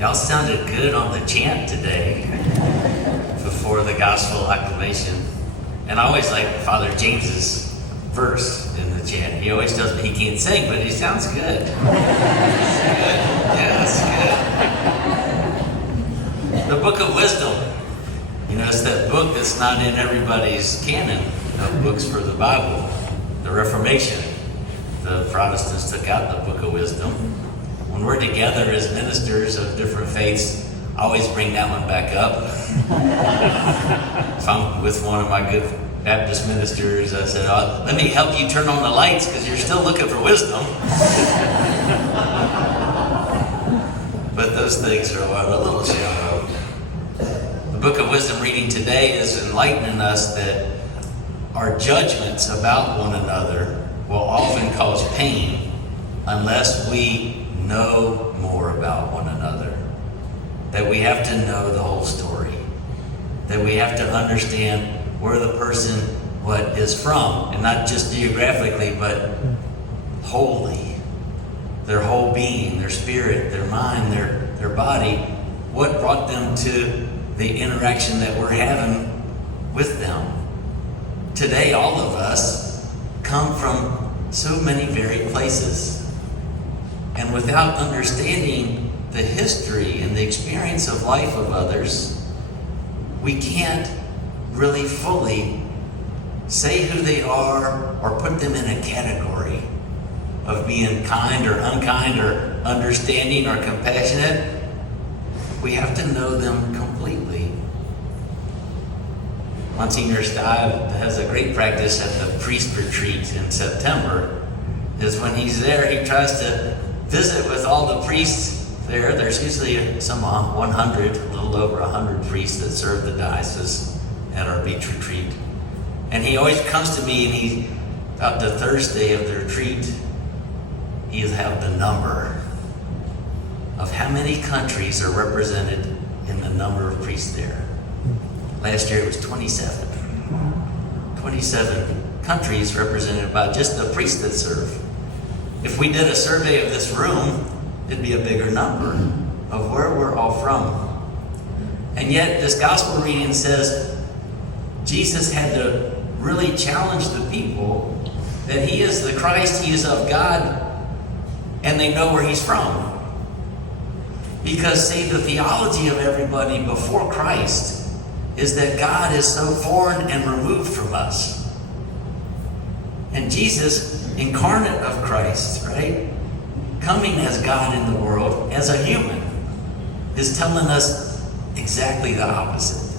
Y'all sounded good on the chant today before the gospel acclamation. And I always like Father James's verse in the chant. He always tells me he can't sing, but he sounds good. Yeah, that's good. The Book of Wisdom. You know, it's that book that's not in everybody's canon of books for the Bible. The Reformation. The Protestants took out the Book of Wisdom. When we're together as ministers of different faiths, I always bring that one back up. If I'm with one of my good Baptist ministers, I said, oh, let me help you turn on the lights because you're still looking for wisdom. But those things are a little shallow. The Book of Wisdom reading today is enlightening us that our judgments about one another will often cause pain unless we know more about one another. That we have to know the whole story. That we have to understand where the person is from, and not just geographically, but wholly. Their whole being, their spirit, their mind, their body. What brought them to the interaction that we're having with them? Today, all of us come from so many varied places. And without understanding the history and the experience of life of others, we can't really fully say who they are or put them in a category of being kind or unkind or understanding or compassionate. We have to know them completely. Monsignor Stive has a great practice at the priest retreat in September. Is when he's there, he tries to visit with all the priests there. There's usually some 100, a little over 100 priests that serve the diocese at our beach retreat. And he always comes to me, and he, about the Thursday of the retreat, he'll have the number of how many countries are represented in the number of priests there. Last year it was 27. 27 countries represented by just the priests that serve. If we did a survey of this room, it'd be a bigger number of where we're all from. And yet this gospel reading says Jesus had to really challenge the people that he is the Christ, he is of God, and they know where he's from. Because, see, the theology of everybody before Christ is that God is so foreign and removed from us. And Jesus, incarnate of Christ, right? Coming as God in the world, as a human, is telling us exactly the opposite.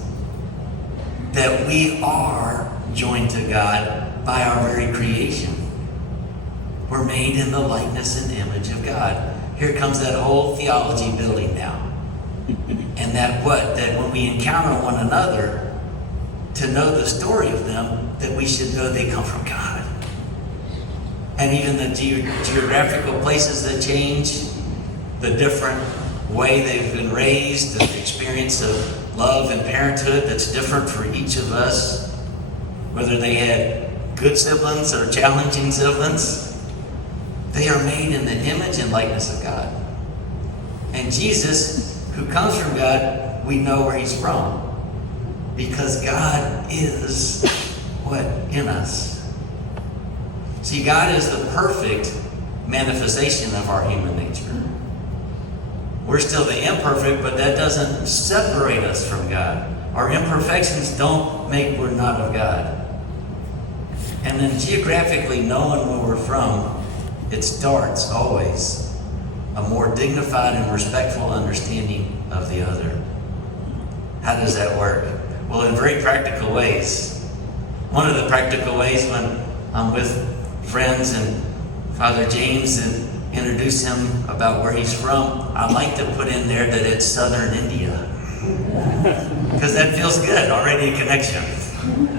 That we are joined to God by our very creation. We're made in the likeness and image of God. Here comes that whole theology building now. And that when we encounter one another, to know the story of them, that we should know they come from God. And even the geographical places that change, the different way they've been raised, the experience of love and parenthood that's different for each of us, whether they had good siblings or challenging siblings, they are made in the image and likeness of God. And Jesus, who comes from God, we know where he's from. Because God is in us. See, God is the perfect manifestation of our human nature. We're still the imperfect, but that doesn't separate us from God. Our imperfections don't make we're not of God. And then geographically knowing where we're from, it starts always a more dignified and respectful understanding of the other. How does that work? Well, in very practical ways. One of the practical ways when I'm with friends and Father James and introduce him about where he's from, I like to put in there that it's southern India. Because that feels good, already a connection.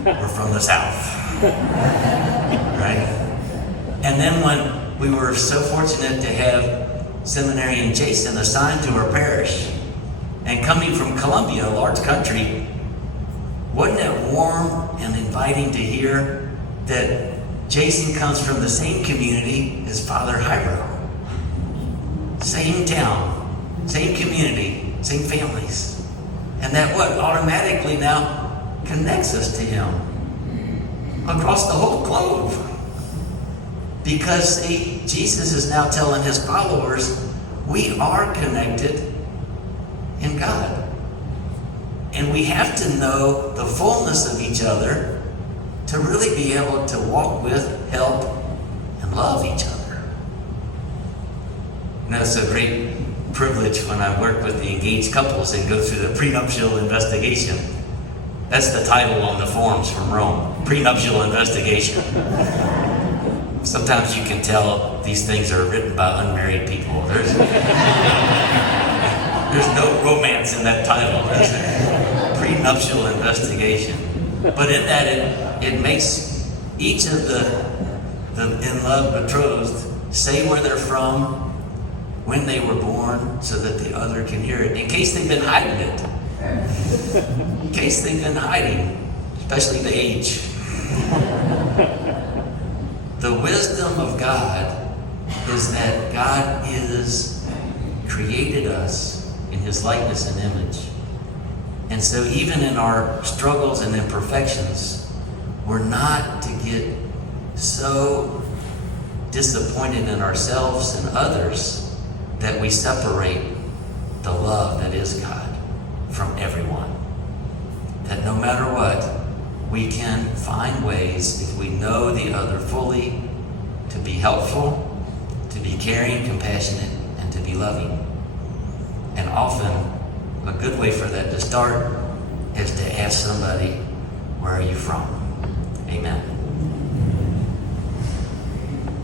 We're from the south. Right? And then when we were so fortunate to have Seminarian Jason assigned to our parish, and coming from Colombia, a large country, wasn't it warm and inviting to hear that Jason comes from the same community as Father Jairo? Same town. same community, same families. And that what automatically now connects us to Him across the whole globe. Because see, Jesus is now telling His followers, we are connected in God. And we have to know the fullness of each other to really be able to walk with, help, and love each other. And that's a great privilege when I work with the engaged couples and go through the prenuptial investigation. That's the title on the forms from Rome, prenuptial investigation. Sometimes you can tell these things are written by unmarried people. There's no romance in that title. Prenuptial investigation. But in that, it makes each of the in love betrothed say where they're from, when they were born, so that the other can hear it, in case they've been hiding it. In case they've been hiding, especially the age. The wisdom of God is that God is created us in His likeness and image. And so even in our struggles and imperfections, we're not to get so disappointed in ourselves and others that we separate the love that is God from everyone. That no matter what, we can find ways, if we know the other fully, to be helpful, to be caring, compassionate, and to be loving. And often, a good way for that to start is to ask somebody, where are you from? Amen.